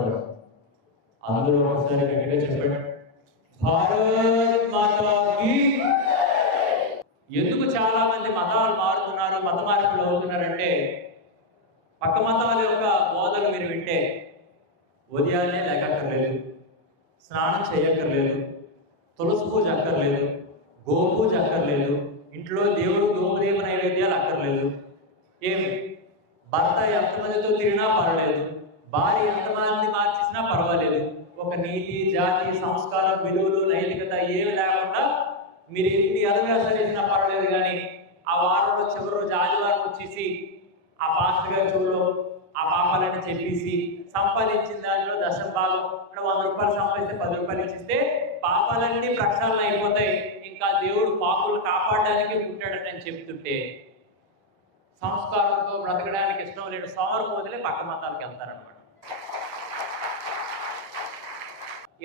మాత్రం. అందరూ ఒకసారి గట్టిగా చెప్పండి, భారత్ మాతా కీ. ఎందుకు చాలా మంది మతాలు మారుతున్నారు, మత మార్పులు అవుతున్నారంటే, పక్క మతాల యొక్క బోధలు మీరు వింటే ఉదయాన్నే లేకక్కర్లేదు, స్నానం చేయక్కర్లేదు, తులసి పూజ అక్కర్లేదు, గోపూజ అక్కర్లేదు, ఇంట్లో దేవుడు గోదేవ నైవేద్యాలు అక్కర్లేదు, ఏమి భర్త ఎంతమందితో తిరిగినా పర్వాలేదు, భార్య ఎంతమంది మార్చేసినా పర్వాలేదు, ఒక నీతి జాతి సంస్కారం విలువలు నైతికత ఏమి లేకుండా మీరు ఎన్ని అదవ్యాసాలు చేసినా పర్వాలేదు, కానీ ఆ వారంలో చివరి రోజు ఆదివారం వచ్చేసి ఆ పాస్టర్ గారి చెవులో ఆ పాపాలని చెప్పేసి సంపాదించిన దాంట్లో దశం భాగం అంటే 100 రూపాయలు సంపాదిస్తే 10 రూపాయలు ఇచ్చిస్తే పాపాలన్నీ ప్రక్షాళన అయిపోతాయి, ఇంకా దేవుడు పాపులు కాపాడడానికి పుట్టాడని చెప్తుంటే సంస్కారంతో బ్రతకడానికి ఇష్టం లేడు సోమరిపోతులే పక్క మతాలకు వెళ్తారనమాట.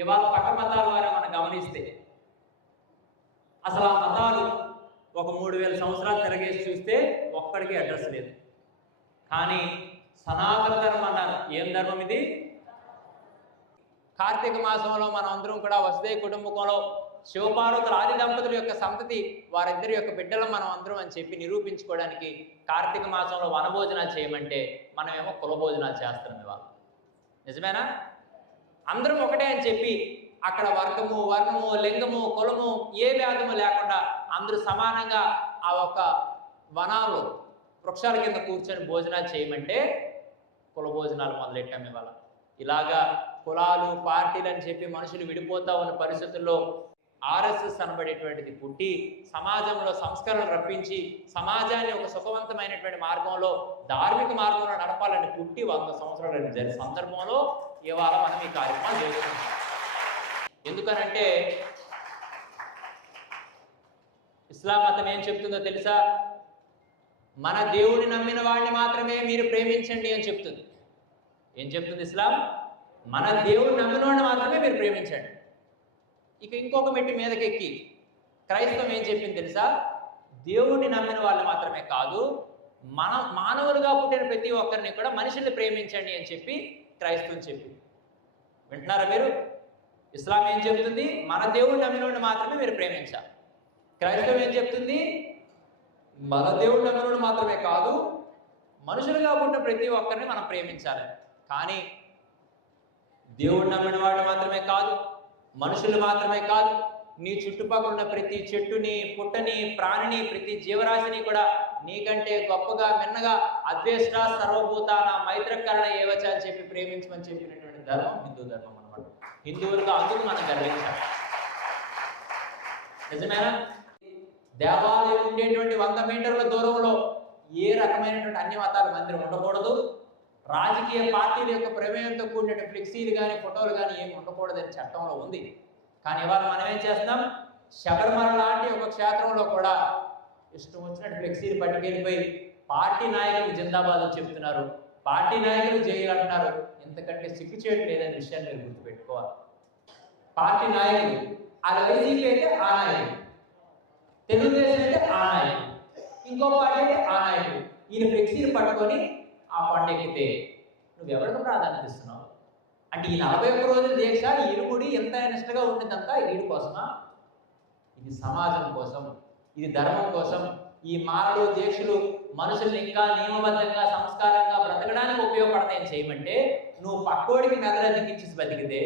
ఇవాళ పక్క మతాల వారే మనం గమనిస్తే అసలు ఆ మతాలు ఒక 3000 సంవత్సరాలు తిరగేసి చూస్తే ఒక్కడికి అడ్రస్ లేదు. కానీ సనాతన ధర్మం అన్నారు. ఏం ధర్మం ఇది? కార్తీక మాసంలో మనం అందరం కూడా వసుదేవ కుటుంబంలో శివపార్వతుల ఆది దంపతుల యొక్క సంతతి వారిద్దరి యొక్క బిడ్డలు మనం అందరం అని చెప్పి నిరూపించుకోవడానికి కార్తీక మాసంలో వనభోజనాలు చేయమంటే మనమేమో కులభోజనాలు చేస్తున్నాం. ఇవాళ నిజమేనా? అందరం ఒకటే అని చెప్పి అక్కడ వర్గము వర్ణము లింగము కులము ఏ భేదము లేకుండా అందరూ సమానంగా ఆ ఒక్క వనాలు వృక్షాల కింద కూర్చొని భోజనాలు చేయమంటే కుల భోజనాలు మొదలెట్టాం. ఇవాళ ఇలాగా కులాలు పార్టీలు అని చెప్పి మనుషులు విడిపోతా ఉన్న పరిస్థితుల్లో ఆర్ఎస్ఎస్ అనబడేటువంటిది పుట్టి సమాజంలో సంస్కరణ రప్పించి సమాజాన్ని ఒక సుఖవంతమైనటువంటి మార్గంలో ధార్మిక మార్గంలో నడపాలని పుట్టి 100 సంవత్సరాలు జరిగిన సందర్భంలో ఇవాళ మనం ఈ కార్యక్రమాలు చేస్తున్నాం. ఎందుకనంటే ఇస్లాం మతం ఏం చెప్తుందో తెలుసా? మన దేవుడిని నమ్మిన వాడిని మాత్రమే మీరు ప్రేమించండి అని చెప్తుంది. ఏం చెప్తుంది ఇస్లాం? మన దేవుడిని నమ్మిన వాడిని మాత్రమే మీరు ప్రేమించండి. ఇక ఇంకొక మెట్టు మీదకెక్కి క్రైస్తవం ఏం చెప్పింది తెలుసా? దేవుడిని నమ్మిన వాళ్ళు మాత్రమే కాదు, మానవులుగా పుట్టిన ప్రతి ఒక్కరిని కూడా మనుషుల్ని ప్రేమించండి అని చెప్పి క్రైస్తవం చెప్పింది. వింటున్నారా మీరు? ఇస్లాం ఏం చెప్తుంది? మన దేవుడిని నమ్మిన వాడిని మాత్రమే మీరు ప్రేమించాలి. క్రైస్తవం ఏం చెప్తుంది? మన దేవుడు నమ్మినోడు మాత్రమే కాదు, మనుషులుగా పుట్టిన ప్రతి ఒక్కరిని మనం ప్రేమించాలి. కానీ దేవుడు నమ్మిన వాడిని మాత్రమే కాదు, మనుషులు మాత్రమే కాదు, నీ చుట్టుపక్కల ఉన్న ప్రతి చెట్టుని పుట్టని ప్రాణిని ప్రతి జీవరాశిని కూడా నీకంటే గొప్పగా మిన్నగా అద్వేష్ట సర్వభూతాన మైత్రకరణ ఏవచ అని చెప్పి ప్రేమించమని చెప్పినటువంటి ధర్మం హిందూ ధర్మం అనమాట. హిందువులుగా అందుకు మనం గర్వించాలి. నిజమేనా? దేవాలయం ఉండేటువంటి 100 మీటర్ల దూరంలో ఏ రకమైనటువంటి అన్ని మతాల మందిరం ఉండకూడదు. రాజకీయ పార్టీల యొక్క ప్రమేయంతో కూడినటువంటి ఫ్లెక్సీలు కానీ ఫోటోలు కానీ ఏమి ఉండకూడదని చట్టంలో ఉంది. కానీ ఇవాళ మనం ఏం చేస్తున్నాం? శబరిమల లాంటి ఒక క్షేత్రంలో కూడా ఇష్టం వచ్చినట్టు ఫ్లెక్సీలు పట్టుకెళ్ళిపోయి పార్టీ నాయకులు జిందాబాద్ చెప్తున్నారు, పార్టీ నాయకులు జైలు అంటున్నారు. ఇంతకంటే సిగ్గు చేయడం లేదనే విషయాన్ని మీరు గుర్తుపెట్టుకోవాలి. పార్టీ నాయకులు అది వైసీపీ అయితే ఆ నాయకులు, తెలుగుదేశం అయితే ఆ నాయకులు, ఇంకో పార్టీ అయితే ఆ నాయకులు. ఈయన ఫ్లెక్సీలు పట్టుకొని ఆ పంట ఎక్కితే నువ్వెవరికి ప్రాధాన్యత ఇస్తున్నావు? అంటే ఈ 41 రోజుల దీక్ష ఇరుముడి ఎంత నిష్టగా ఉంటుందంతా వీడి కోసమా? ఇది సమాజం కోసం, ఇది ధర్మం కోసం. ఈ మారడు దీక్షలు మనుషుల్ని ఇంకా నియమబద్ధంగా సంస్కారంగా బ్రతకడానికి ఉపయోగపడతాయని చేయమంటే నువ్వు పక్కోడికి నగలెక్కించి బతికితే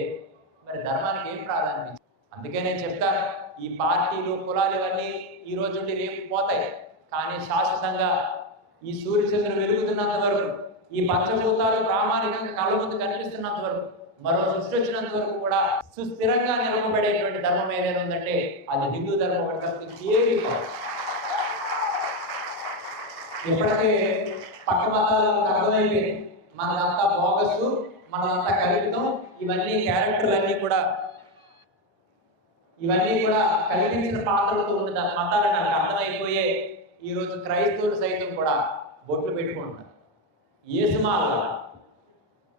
మరి ధర్మానికి ఏం ప్రాధాన్యత? అందుకే నేను చెప్తాను, ఈ పార్టీలు కులాలు ఇవన్నీ ఈ రోజు నుండి రేపు పోతాయి, కానీ శాశ్వతంగా ఈ సూర్యచంద్రులు వెలుగుతున్నంత వరకు, ఈ పంచభూతాలు ప్రామాణికంగా కళ్ళ ముందు కనిపిస్తున్నంత వరకు, మరో సృష్టి వచ్చినంత వరకు కూడా సుస్థిరంగా నిలబడేటువంటి ధర్మం ఏదైనా ఉందంటే అది హిందూ ధర్మం. ఒకటి తప్పించి ఏమీ కాదు. ఇప్పటికే పక్క మతాలకు అర్థమైపోయింది మనదంతా బోగస్, మనదంతా కల్పితం, ఇవన్నీ క్యారెక్టర్లన్నీ కూడా కల్పించిన పాత్రలతో ఉన్న మతాలని నాకు అర్థమైపోయే ఈరోజు క్రైస్తవులు సైతం కూడా బొట్లు పెట్టుకుంటున్నారు. ఏసుమాల,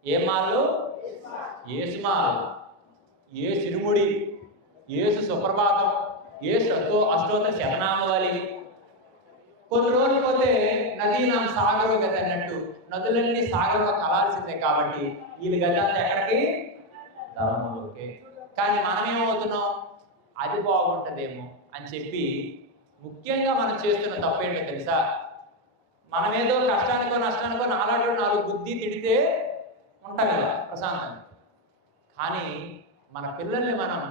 ఏ మాలలు? ఏసుమాల, ఏ సిరుముడి, ఏసు సుప్రభాతం, ఏసు అష్టోత్తర శతనామావళి, కొన్ని రోజులు పోతే నదీనాం సాగరు గతి అన్నట్టు నదులన్నీ సాగరంలో కలాల్సిందే. కాబట్టి వీళ్ళు గతి అంతా ఎక్కడికి? ధర్మంలోకి. కానీ మనమేమవుతున్నాం? అది బాగుంటుందేమో అని చెప్పి ముఖ్యంగా మనం చేస్తున్న తప్పేంటో తెలుసా? మనమేదో కష్టానికో నష్టానికో నాలాంటి 4 బుద్ధి తిడితే ఉంటాం కదా ప్రశాంతంగా. కానీ మన పిల్లల్ని మనం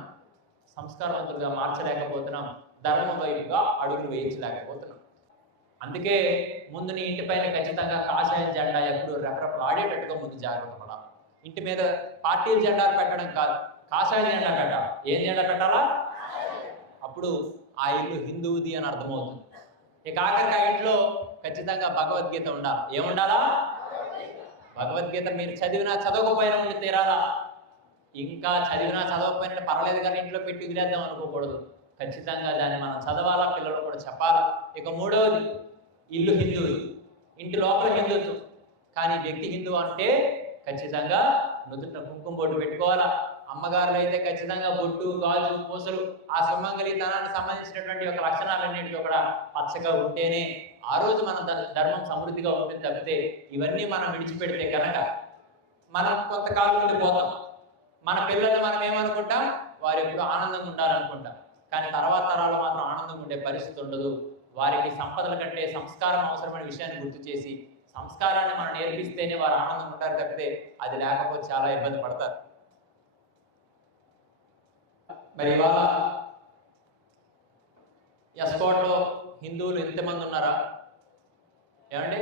సంస్కారవంతులుగా మార్చలేకపోతున్నాం, ధర్మం వైపుగా అడుగులు వేయించలేకపోతున్నాం. అందుకే ముందు నీ ఇంటి పైన ఖచ్చితంగా కాషాయం జెండా ఎప్పుడు రెపరెపలాడేటట్టుగా ముందు జాగ్రత్త పడాలి. ఇంటి మీద పార్టీల జెండాలు పెట్టడం కాదు, కాషాయం జెండా పెట్టాలి. ఏం జెండా పెట్టాలా? అప్పుడు ఆ ఇల్లు హిందువుది అని అర్థమవుతుంది. ఇక ఆఖరికి ఆ ఇంట్లో ఖచ్చితంగా భగవద్గీత ఉండాలి. ఏముండాలా? భగవద్గీత. మీరు చదివినా చదవకపోయినా ఉండి తీరాలా. ఇంకా చదివినా చదవకపోయినా పర్వాలేదు కానీ ఇంట్లో పెట్టి వదిలేద్దాం అనుకోకూడదు. ఖచ్చితంగా దాన్ని మనం చదవాలా, పిల్లలు కూడా చెప్పాలా. ఇక మూడవది, ఇల్లు హిందువు, ఇంటి లోపల హిందుత్వం. కానీ వ్యక్తి హిందువు అంటే ఖచ్చితంగా నుదుట కుంకుమ బొట్టు పెట్టుకోవాలా. అమ్మగారులు అయితే ఖచ్చితంగా బొట్టు, గాజు, పూసలు, ఆ సుమంగళితనానికి సంబంధించినటువంటి ఒక లక్షణాలన్నింటితో కూడా పచ్చగా ఉంటేనే ఆ రోజు మన ధర్మం సమృద్ధిగా ఉంటుంది. తప్పితే ఇవన్నీ మనం విడిచిపెడితే కనుక మనం కొంతకాలం నుండి పోతాం. మన పిల్లలు మనం ఏమనుకుంటాం? వారు ఎప్పుడు ఆనందంగా ఉండాలనుకుంటాం. కానీ తర్వాత తరాలు మాత్రం ఆనందంగా ఉండే పరిస్థితి ఉండదు. వారికి సంపదల కంటే సంస్కారం అవసరమైన విషయాన్ని గుర్తు చేసి సంస్కారాన్ని మనం నేర్పిస్తేనే వారు ఆనందంగా ఉంటారు. తప్పితే అది లేకపోతే చాలా ఇబ్బంది పడతారు. మరి ఇవాళ ఎస్కోట్లో హిందువులు ఎంతమంది ఉన్నారా? ఏమండి,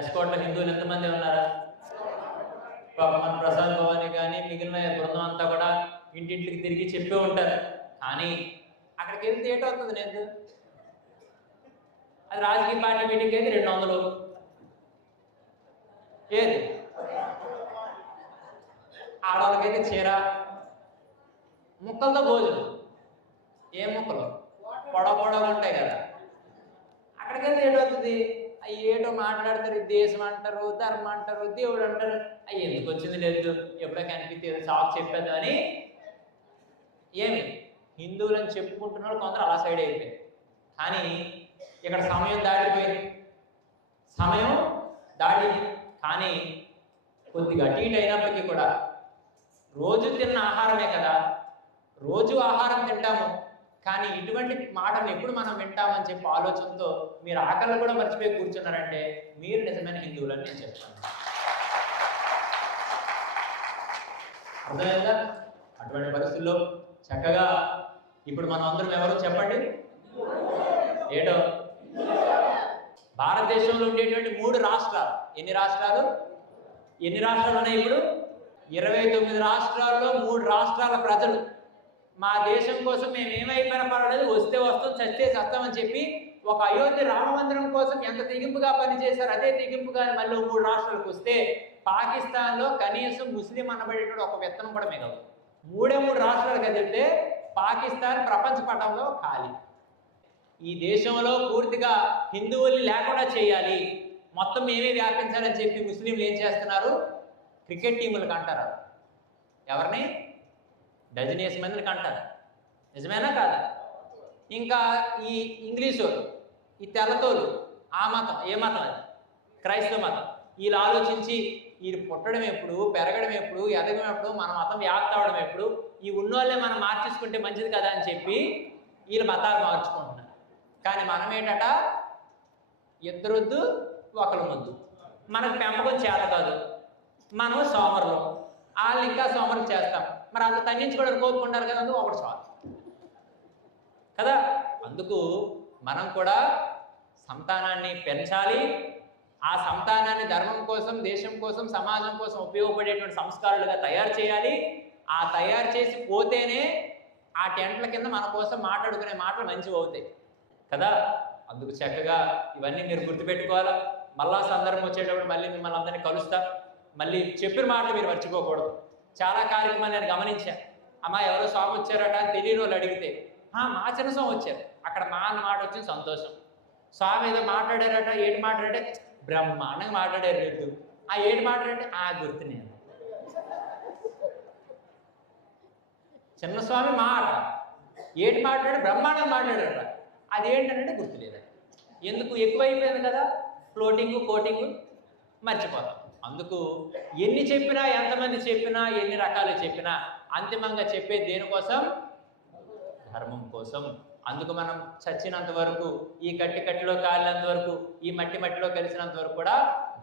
ఎస్కోట్లో హిందువులు ఎంతమంది ఉన్నారా? మన ప్రసాద్ భవాని కానీ మిగిలిన బృందం అంతా కూడా ఇంటింటికి తిరిగి చెప్పి ఉంటారు. కానీ అక్కడికి వెళ్తే ఏటవుతుంది? లేదు, అది రాజకీయ పార్టీ మీటింగ్ అయితే 200. ఏది ఆడవాళ్ళకైతే చీర, ముక్కలతో భోజనం. ఏ ముక్కలు? పొడగా ఉంటాయి కదా. అక్కడికి వెళ్తే ఏటవుతుంది? అవి ఏటో మాట్లాడతారు, దేశం అంటారు, ధర్మం అంటారు, దేవుడు అంటారు. అవి ఎందుకు వచ్చింది లేదు, ఎప్పుడో కనిపిస్తే ఏదో సాకు చెప్పేది అని ఏమి హిందువులని చెప్పుకుంటున్నారు కొందరు అలా సైడ్ అయిపోయింది. కానీ ఇక్కడ సమయం దాటిపోయింది, సమయం దాటింది. కానీ కొద్దిగా అటు ఇటు అయినప్పటికీ కూడా రోజు తిన్న ఆహారమే కదా, రోజు ఆహారం తింటాము. కానీ ఇటువంటి మాటలు ఎప్పుడు మనం వింటామని చెప్పి ఆలోచనతో మీరు ఆకలిని కూడా మర్చిపోయి కూర్చున్నారంటే మీరు నిజమైన హిందువులని నేను చెప్తాను. అర్థమైందా? అటువంటి పరిస్థితుల్లో చక్కగా ఇప్పుడు మనం అందరం ఎవరు చెప్పండి? ఏటో భారతదేశంలో ఉండేటువంటి 3 రాష్ట్రాలు. ఎన్ని రాష్ట్రాలు? ఎన్ని రాష్ట్రాలు ఉన్నాయి ఇప్పుడు? 29 రాష్ట్రాల్లో 3 రాష్ట్రాల ప్రజలు మా దేశం కోసం మేము ఏమైపోయినా పర్వాలేదు, వస్తే వస్తాం, చస్తే చస్తామని చెప్పి ఒక అయోధ్య రామ మందిరం కోసం ఎంత తెగింపుగా పనిచేశారు. అదే తెగింపుగా మళ్ళీ 3 రాష్ట్రాలకు వస్తే పాకిస్తాన్లో కనీసం ముస్లిం అనబడేటువంటి ఒక విత్తనం కూడా మిగలదు. 3 రాష్ట్రాలు కదిలితే పాకిస్తాన్ ప్రపంచ పటంలో ఖాళీ. ఈ దేశంలో పూర్తిగా హిందువుల్ని లేకుండా చేయాలి, మొత్తం మేమే వ్యాపించాలని చెప్పి ముస్లింలు ఏం చేస్తున్నారు? క్రికెట్ టీములకు అంటారు. ఎవరిని? డజనేసి మందికి అంటారు. నిజమేనా కాదా? ఇంకా ఈ ఇంగ్లీషు, ఈ తెల్లతోలు, ఆ మతం, ఏ మతం అది? క్రైస్తవ మతం. వీళ్ళు ఆలోచించి వీళ్ళు పుట్టడం ఎప్పుడు, పెరగడం ఎప్పుడు, ఎదగడం ఎప్పుడు, మన మతం వ్యాప్తి అవడం ఎప్పుడు, ఈ ఉన్నోళ్ళే మనం మార్చేసుకుంటే మంచిది కదా అని చెప్పి వీళ్ళు మతాలు మార్చుకుంటున్నారు. కానీ మనం ఏంటట? ఇద్దరొద్దు ఒకరు ముద్దు. మనకు పెంపకం చేత కాదు, మనం సోమరులు, వాళ్ళు ఇంకా సోమరులు చేస్తాం. మరి అంత తగ్గించుకోవడానికి కోరుకుంటారు కదా, అందుకు ఒకటి చాలు కదా. అందుకు మనం కూడా సంతానాన్ని పెంచాలి. ఆ సంతానాన్ని ధర్మం కోసం, దేశం కోసం, సమాజం కోసం ఉపయోగపడేటువంటి సంస్కారాలుగా తయారు చేయాలి. ఆ తయారు చేసి పోతేనే ఆ టెంట్ల కింద మన కోసం మాట్లాడుకునే మాటలు మంచివి అవుతాయి కదా. అందుకు చక్కగా ఇవన్నీ మీరు గుర్తుపెట్టుకోవాలా. మళ్ళా సందర్భం వచ్చేటప్పుడు మళ్ళీ మిమ్మల్ని అందరినీ కలుస్తా. మళ్ళీ చెప్పిన మాటలు మీరు మర్చిపోకూడదు. చాలా కార్యక్రమాలు నేను గమనించాను. అమ్మ ఎవరో స్వామి వచ్చారట అని తెలియని వాళ్ళు అడిగితే మా చిన్న స్వామి వచ్చారు, అక్కడ మా అన్న మాట వచ్చింది, సంతోషం. స్వామి ఏదో మాట్లాడారట, ఏటి మాట్లాడే? బ్రహ్మాండంగా మాట్లాడారు రేటు. ఆ ఏటి మాట్లాడంటే గుర్తు నేను. చిన్న స్వామి మాట ఏటి మాట్లాడి బ్రహ్మాండంగా మాట్లాడారట, అదేంటంటే గుర్తులేదట. ఎందుకు ఎక్కువైపోయింది కదా, ఫ్లోటింగ్ కోటింగ్ మర్చిపోతాం. అందుకు ఎన్ని చెప్పినా, ఎంతమంది చెప్పినా, ఎన్ని రకాలు చెప్పినా అంతిమంగా చెప్పేది దేనికోసం? ధర్మం కోసం. అందుకు మనం చచ్చినంత వరకు, ఈ కట్టిలో కాలినంత వరకు, ఈ మట్టిలో కలిసినంత వరకు కూడా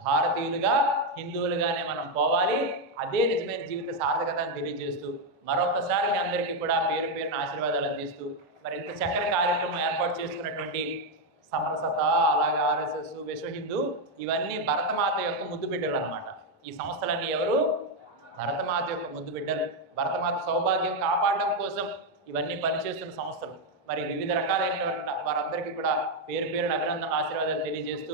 భారతీయులుగా, హిందువులుగానే మనం పోవాలి. అదే నిజమైన జీవిత సార్థకత అని తెలియజేస్తూ మరొకసారి మీ అందరికీ కూడా పేరు పేరున ఆశీర్వాదాలు అందిస్తూ, మరి ఇంత చక్కని కార్యక్రమం ఏర్పాటు చేసుకున్నటువంటి సమరసత, అలాగే ఆర్ఎస్ఎస్, విశ్వ హిందూ, ఇవన్నీ భరతమాత యొక్క ముద్దు బిడ్డలు అనమాట. ఈ సంస్థలన్నీ ఎవరు? భరతమాత యొక్క ముద్దు బిడ్డలు. భరతమాత సౌభాగ్యం కాపాడడం కోసం ఇవన్నీ పనిచేస్తున్న సంస్థలు. మరి వివిధ రకాలైనటువంటి వారందరికీ కూడా పేరు పేరున అభినందన, ఆశీర్వాదాలు తెలియజేస్తూ